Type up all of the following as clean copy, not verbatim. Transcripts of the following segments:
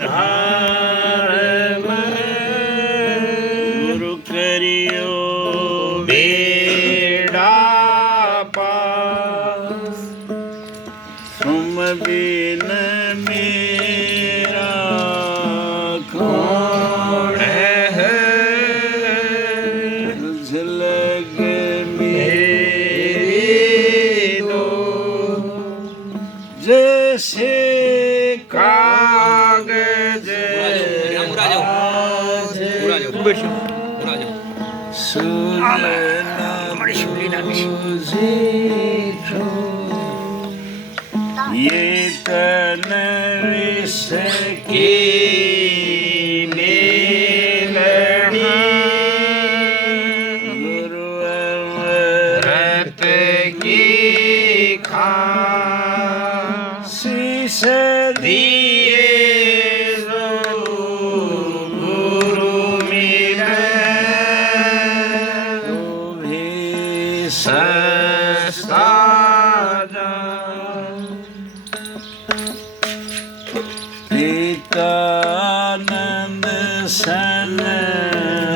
धार गुरु करियो बेड़ा पास तुम बिन मेरा कौन है झलक मेरी दो जैसे कागज ये तन विसकी मेलड़ी गुरु अमृत की शीश दिए गुरु मिले तो भी सस्ता प्रीतानंद सन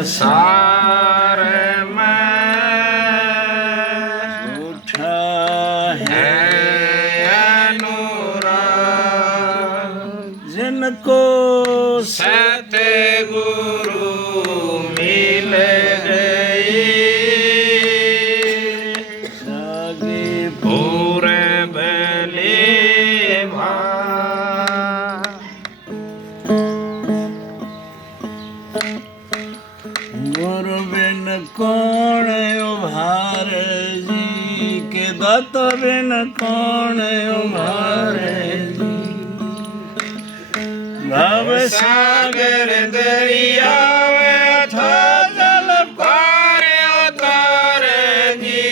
सार में उठा है अनुराग जिनको सतगुरु मिल गए जागे पूरे बले गुरु बिन कौन उभार जी के दाता बिन कौन उभार जी भव सागर दरिया था जल पार उतार जी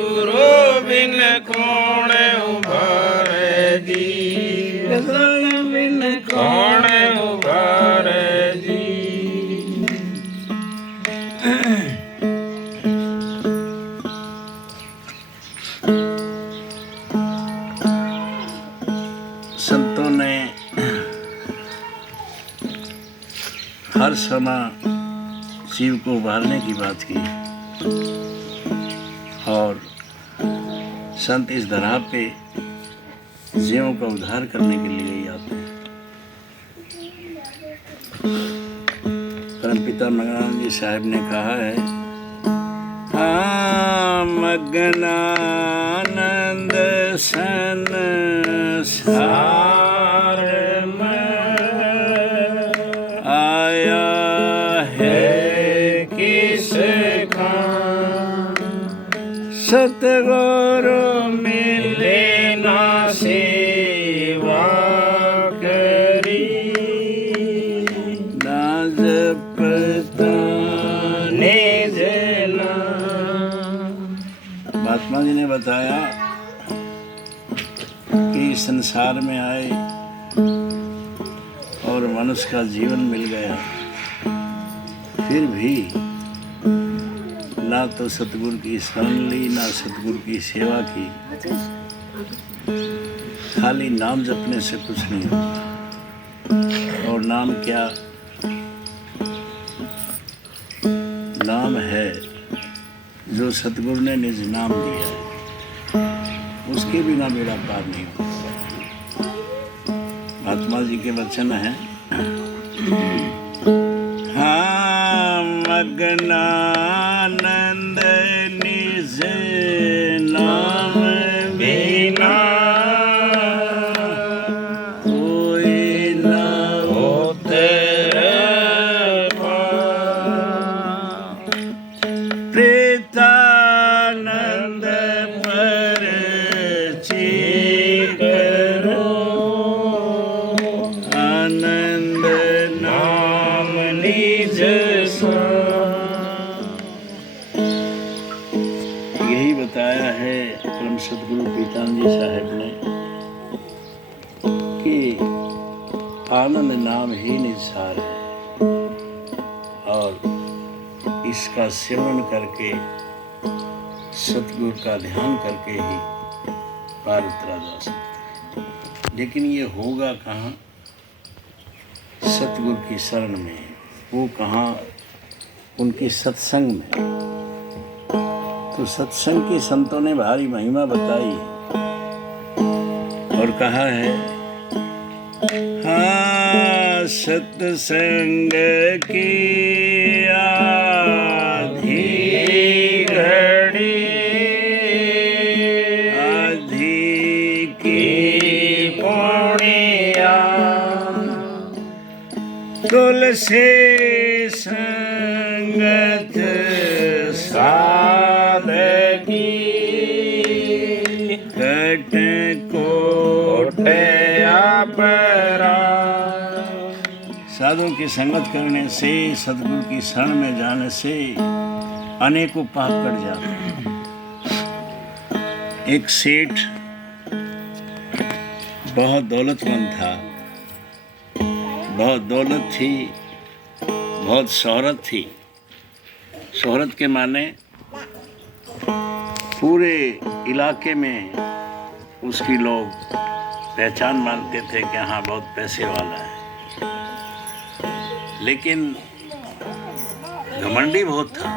गुरु बिन कौन उभार जी बिन कौन उभार जी संतों ने हर समय शिव को उभारने की बात की और संत इस धरा पे जीवों का उद्धार करने के लिए ही आते हैं। परमपिता मगनानंद जी साहब ने कहा है मगनानंद सन सार में आया है किसका सतगुरु मिले ना सेवा करी ना जपता ने जना। महात्मा जी ने बताया कि संसार में आए और मनुष्य का जीवन मिल गया फिर भी ना तो सतगुरु की शरण ली ना सतगुरु की सेवा की, खाली नाम जपने से कुछ नहीं होता। और नाम क्या? नाम है जो सतगुरु ने निज नाम दिया है, उसके बिना बेड़ा पार नहीं होता। महात्मा जी के वचन हैं हाँ मगनानंद निज नाम बिना कोई न उतरे प्रीतानंद पर करो आनंद नाम निज यही बताया है परम सदगुरु पीतानंद जी साहब ने कि आनंद नाम ही निसार है और इसका सेवन करके सतगुरु का ध्यान करके ही पार उतरा जा सकता है। लेकिन ये होगा कहाँ? सतगुरु की शरण में, वो कहाँ, उनके सत्संग में। तो सत्संग की संतों ने भारी महिमा बताई और कहा है, हाँ सत्संग की आधी घड़ी, आधी की पुण्या, तुलसी संगत साधकी, कट कोटे अपरा। साधु की संगत करने से, सतगुरु की शरण में जाने से अनेकों पाप कट जाते हैं। एक सेठ बहुत दौलतमंद था, बहुत दौलत थी, बहुत शोहरत थी। शोहरत के माने पूरे इलाके में उसकी लोग पहचान मानते थे कि हाँ बहुत पैसे वाला है। लेकिन घमंडी बहुत था।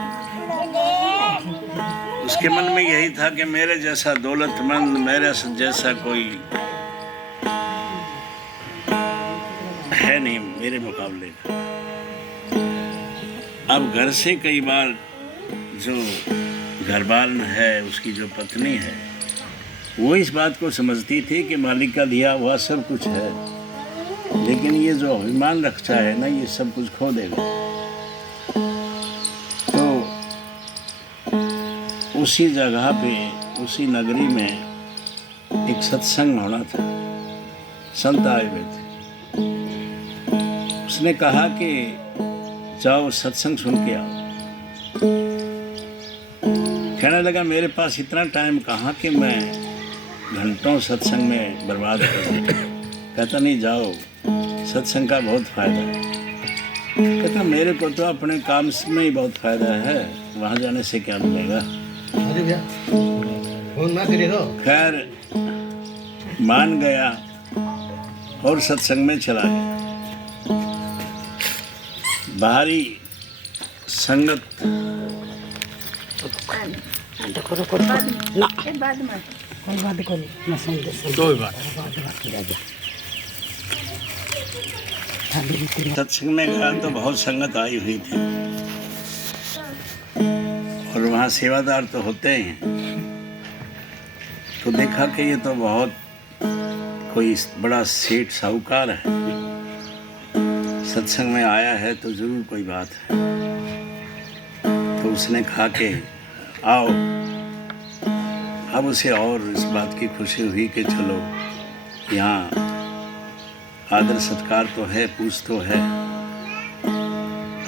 उसके मन में यही था कि मेरे जैसा दौलतमंद, मेरे जैसा कोई है नहीं मेरे मुकाबले। अब घर से कई बार जो घरवाल है, उसकी जो पत्नी है, वो इस बात को समझती थी कि मालिक का दिया हुआ सब कुछ है, लेकिन ये जो अभिमान रखता है ना, ये सब कुछ खो देगा। तो उसी जगह पे, उसी नगरी में एक सत्संग होना था। संत आए हुए थे। उसने कहा कि जाओ सत्संग सुन के आओ। कहने लगा मेरे पास इतना टाइम कहाँ कि मैं घंटों सत्संग में बर्बाद कर दूं। कहता नहीं, जाओ, सत्संग का बहुत फायदा है। कहता मेरे को तो अपने काम में ही बहुत फायदा है, वहाँ जाने से क्या मिलेगा। खैर मान गया और सत्संग में चला गया। बाहरी संगत सत्संग में गया तो बहुत संगत आई हुई थी और वहाँ सेवादार तो होते हैं। तो देखा कि ये तो बहुत कोई बड़ा सेठ साहूकार है, सत्संग में आया है तो जरूर कोई बात है। तो उसने कहा कि आओ। अब उसे और इस बात की खुशी हुई कि चलो यहाँ आदर सत्कार तो है, पूछ तो है।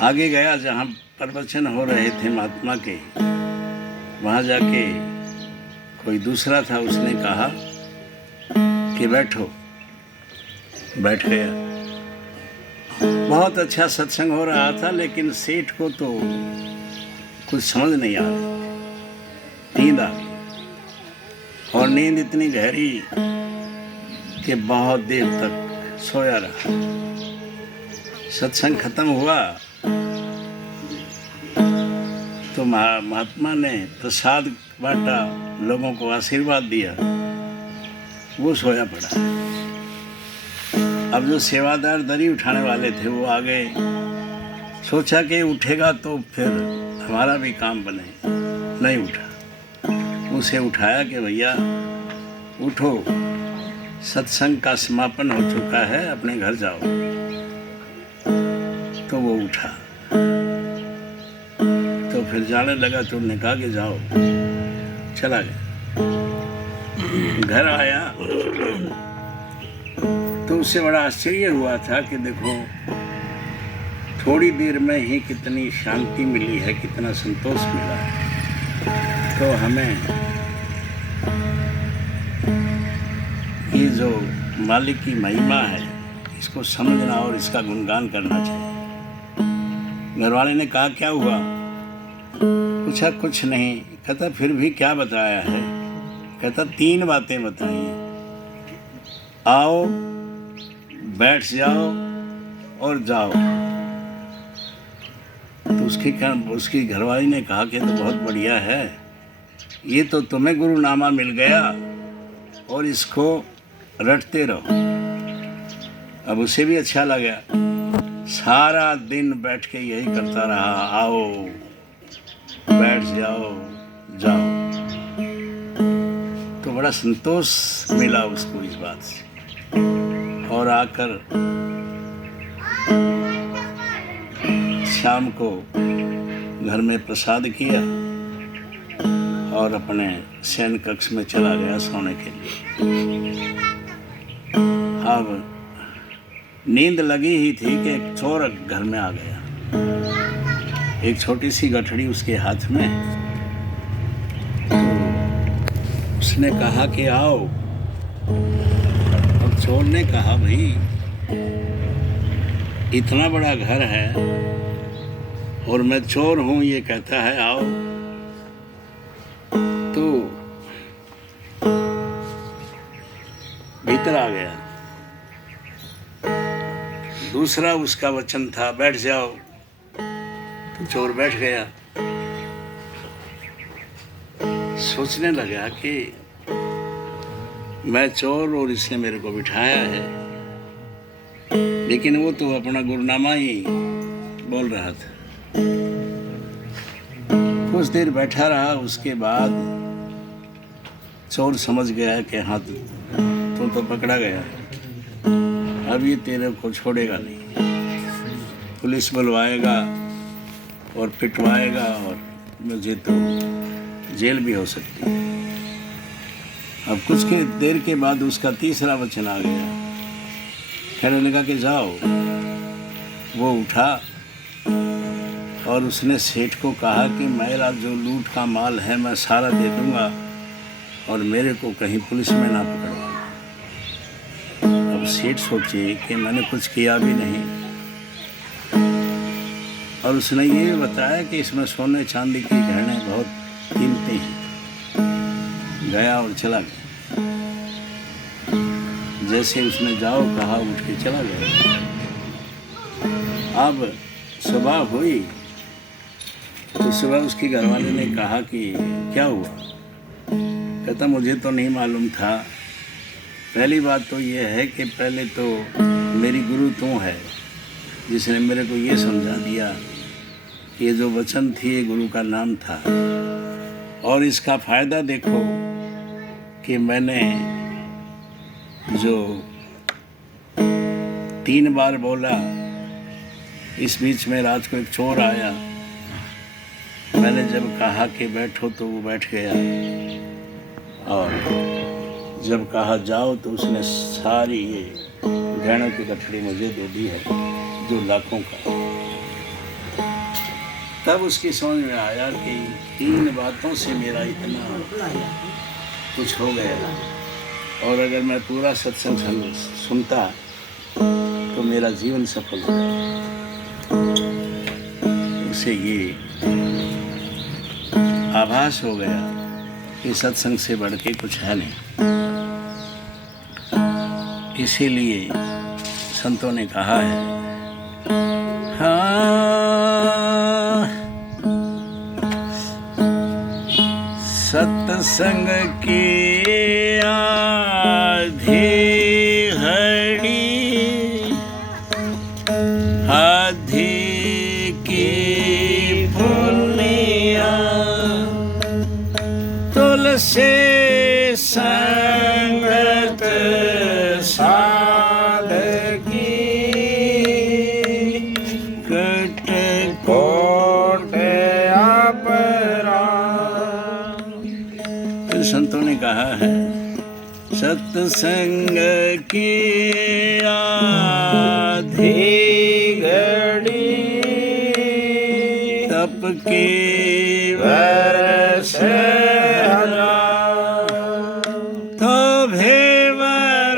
आगे गया जहाँ प्रवचन हो रहे थे महात्मा के, वहाँ जाके कोई दूसरा था, उसने कहा कि बैठो। बैठ गया। बहुत अच्छा सत्संग हो रहा था, लेकिन सेठ को तो कुछ समझ नहीं आ रही, नींद आ गई। और नींद इतनी गहरी कि बहुत देर तक सोया रहा। सत्संग खत्म हुआ तो महात्मा ने प्रसाद बांटा, लोगों को आशीर्वाद दिया, वो सोया पड़ा। अब जो सेवादार दरी उठाने वाले थे वो आ गए। सोचा कि उठेगा तो फिर हमारा भी काम बने। नहीं उठा। उसे उठाया कि भैया उठो, सत्संग का समापन हो चुका है, अपने घर जाओ। तो वो उठा। तो फिर जाने लगा तो उन्होंने कहा कि जाओ। चला गया। घर आया तो उससे बड़ा आश्चर्य हुआ था कि देखो थोड़ी देर में ही कितनी शांति मिली है, कितना संतोष मिला है। तो हमें ये जो मालिक की महिमा है, इसको समझना और इसका गुणगान करना चाहिए। घरवाले ने कहा क्या हुआ? पूछा कुछ नहीं। कहता फिर भी क्या बताया है? कहता 3 बातें बताई हैं। आओ, बैठ जाओ और जाओ। तो उसकी घरवाली ने कहा कि तो बहुत बढ़िया है, ये तो तुम्हें गुरुनामा मिल गया और इसको रटते रहो। अब उसे भी अच्छा लगा, सारा दिन बैठ के यही करता रहा, आओ बैठ जाओ जाओ। तो बड़ा संतोष मिला उसको इस बात से, और आकर शाम को घर में प्रसाद किया और अपने शयन कक्ष में चला गया सोने के लिए। अब नींद लगी ही थी कि एक चोर घर में आ गया, एक छोटी सी गठड़ी उसके हाथ में। तो उसने कहा कि आओ। अब चोर ने कहा, भाई इतना बड़ा घर है और मैं चोर हूं, ये कहता है आओ। तो भीतर आ गया। दूसरा उसका वचन था, बैठ जाओ। तो चोर बैठ गया। सोचने लगा कि मैं चोर और इसने मेरे को बिठाया है, लेकिन वो तो अपना गुरनामा ही बोल रहा था। कुछ देर बैठा रहा, उसके बाद चोर समझ गया कि हाँ तो पकड़ा गया, अब ये तेरे को छोड़ेगा नहीं, पुलिस बुलवाएगा और पिटवाएगा और मुझे तो जेल भी हो सकती है। अब कुछ के देर के बाद उसका तीसरा वचन आ गया, कहने लगा कि जाओ। वो उठा और उसने सेठ को कहा कि मेरा जो लूट का माल है मैं सारा दे दूंगा और मेरे को कहीं पुलिस में ना पकड़वाना। अब सेठ सोचे कि मैंने कुछ किया भी नहीं, और उसने ये बताया कि इसमें सोने चांदी की गहने बहुत कीमती हैं। गया और चला गया। जैसे उसने जाओ कहा, उठ के चला गया। अब सुबह हुई तो सुबह उसकी घरवाले ने कहा कि क्या हुआ? कहता मुझे तो नहीं मालूम था। पहली बात तो ये है कि पहले तो मेरी गुरु तू है, जिसने मेरे को ये समझा दिया कि ये जो वचन थी ये गुरु का नाम था। और इसका फ़ायदा देखो कि मैंने जो 3 बार बोला, इस बीच में रात को एक चोर आया, मैंने जब कहा कि बैठो तो वो बैठ गया, और जब कहा जाओ तो उसने सारी ये गहनों की गठड़ी मुझे दे दी है, जो लाखों का। तब उसकी समझ में आया कि 3 बातों से मेरा इतना कुछ हो गया, और अगर मैं पूरा सत्संग सुनता तो मेरा जीवन सफल हो गया। उसे ये आभास हो गया कि सत्संग से बढ़ के कुछ है नहीं। इसीलिए संतों ने कहा है, हाँ सत्संग की आधी घड़ी आधी की पुनिया तुलसी संगत साध की कट कोट अपरा। तो संतों ने कहा है, सत्संग की आधी घड़ी तप की वर्ष तो भेव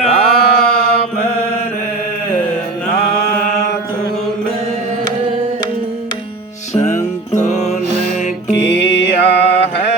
राबर नाथ में संतों ने किया है